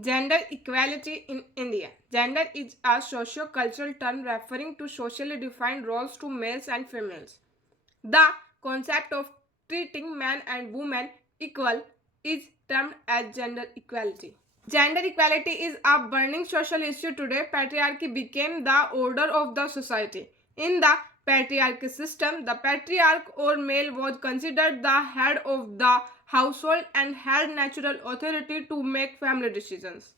Gender equality in India. Gender is a socio-cultural term referring to socially defined roles to males and females. The concept of treating men and women equal is termed as gender equality. Gender equality is a burning social issue today. Patriarchy became the order of the society. In the patriarchy system, the patriarch or male was considered the head of the household and had natural authority to make family decisions.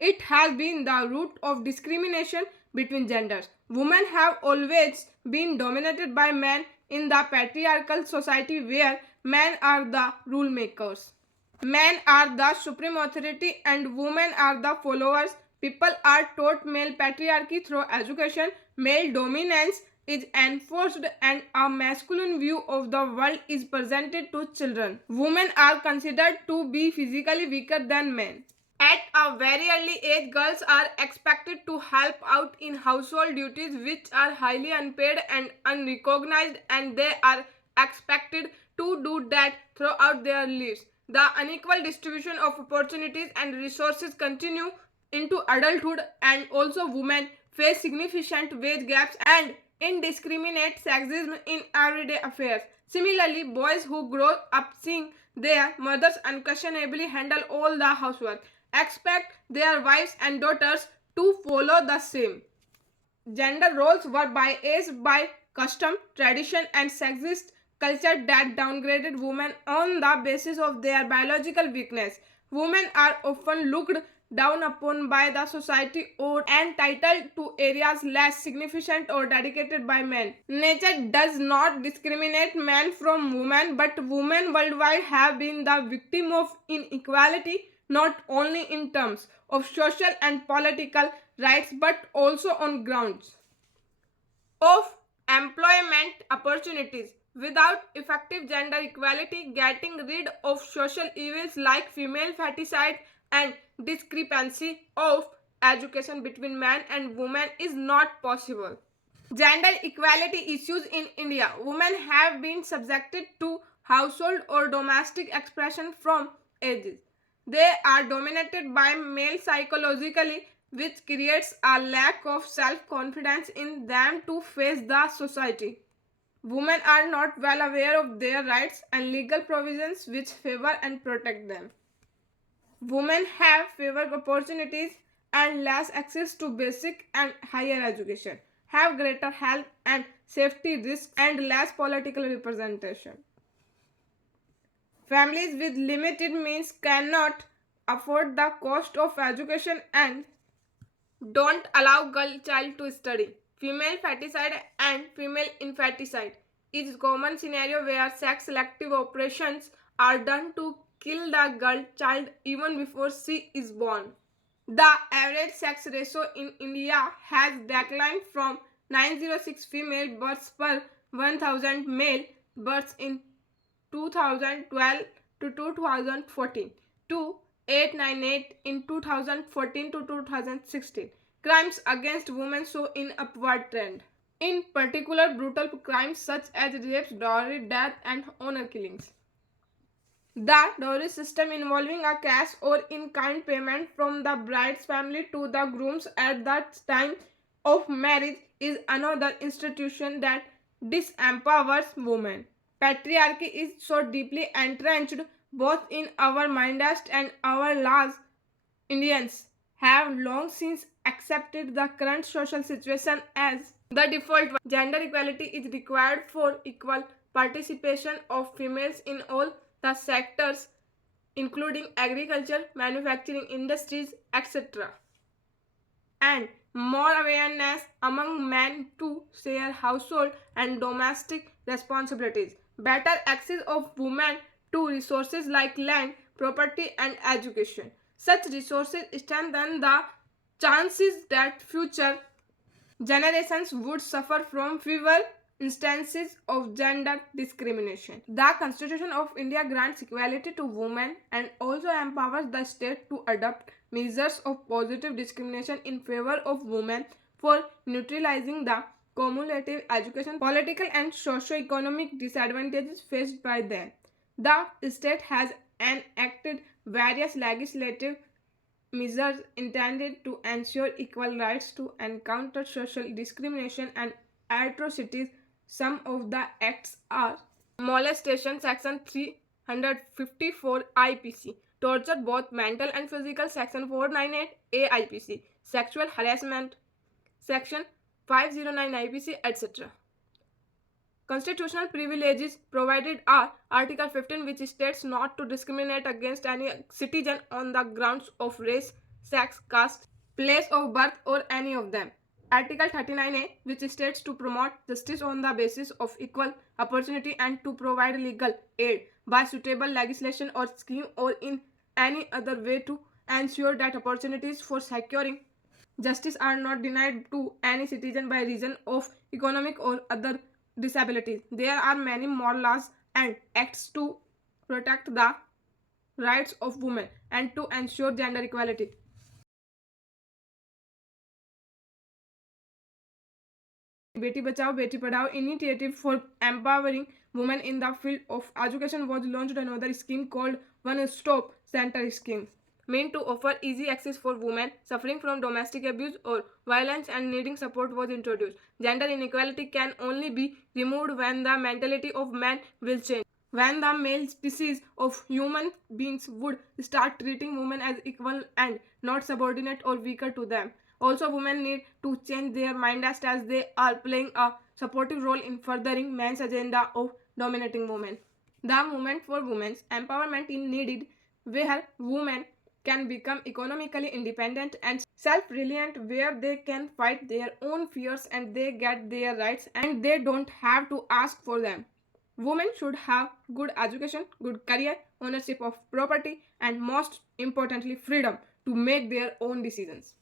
It has been the root of discrimination between genders. Women have always been dominated by men in the patriarchal society where men are the rule makers. Men are the supreme authority and women are the followers. People are taught male patriarchy through education. Male dominance is enforced and a masculine view of the world is presented to children. Women are considered to be physically weaker than men. At a very early age, girls are expected to help out in household duties which are highly unpaid and unrecognized, and they are expected to do that throughout their lives. The unequal distribution of opportunities and resources continue into adulthood, and also women face significant wage gaps and indiscriminate sexism in everyday affairs. Similarly, boys who grow up seeing their mothers unquestionably handle all the housework expect their wives and daughters to follow the same. Gender roles were biased by custom, tradition, and sexist culture that downgraded women on the basis of their biological weakness. Women are often looked down upon by the society or entitled to areas less significant or dedicated by men. Nature does not discriminate men from women, but women worldwide have been the victim of inequality not only in terms of social and political rights but also on grounds of employment opportunities. Without effective gender equality, getting rid of social evils like female feticide and discrepancy of education between men and women is not possible. Gender equality issues in India. Women have been subjected to household or domestic expression from ages. They are dominated by male psychologically, which creates a lack of self-confidence in them to face the society. Women are not well aware of their rights and legal provisions which favor and protect them. Women have fewer opportunities and less access to basic and higher education, have greater health and safety risks, and less political representation. Families with limited means cannot afford the cost of education and don't allow girl child to study. Female feticide and female infanticide is a common scenario where sex selective operations are done to kill the girl child even before she is born. The average sex ratio in India has declined from 906 female births per 1000 male births in 2012 to 2014 to 898 in 2014 to 2016. Crimes against women show an upward trend. In particular, brutal crimes such as rapes, dowry, death, and honor killings. The dowry system involving a cash or in-kind payment from the bride's family to the grooms at the time of marriage is another institution that disempowers women. Patriarchy is so deeply entrenched both in our minds and our laws. Indians have long since accepted the current social situation as the default one. Gender equality is required for equal participation of females in all the sectors, including agriculture, manufacturing industries, etc. And more awareness among men to share household and domestic responsibilities. Better access of women to resources like land, property, and education. Such resources strengthen the chances that future generations would suffer from fewer instances of gender discrimination. The Constitution of India grants equality to women and also empowers the state to adopt measures of positive discrimination in favor of women for neutralizing the cumulative education, political, and socio-economic disadvantages faced by them. The state has enacted various legislative measures intended to ensure equal rights to encounter social discrimination and atrocities. Some of the acts are molestation, section 354 IPC, torture both mental and physical, section 498 A IPC, sexual harassment, section 509 IPC, etc. Constitutional privileges provided are Article 15, which states not to discriminate against any citizen on the grounds of race, sex, caste, place of birth, or any of them. Article 39A, which states to promote justice on the basis of equal opportunity and to provide legal aid by suitable legislation or scheme or in any other way to ensure that opportunities for securing justice are not denied to any citizen by reason of economic or other disabilities. There are many more laws and acts to protect the rights of women and to ensure gender equality. Beti Bachao Beti Padhao initiative for empowering women in the field of education was launched. Another scheme called One Stop Center scheme, meant to offer easy access for women suffering from domestic abuse or violence and needing support, was introduced. Gender inequality can only be removed when the mentality of men will change. When the male species of human beings would start treating women as equal and not subordinate or weaker to them. Also, women need to change their mindset as they are playing a supportive role in furthering man's agenda of dominating women. The movement for women's empowerment is needed where women can become economically independent and self-reliant, where they can fight their own fears and they get their rights and they don't have to ask for them. Women should have good education, good career, ownership of property, and most importantly, freedom to make their own decisions.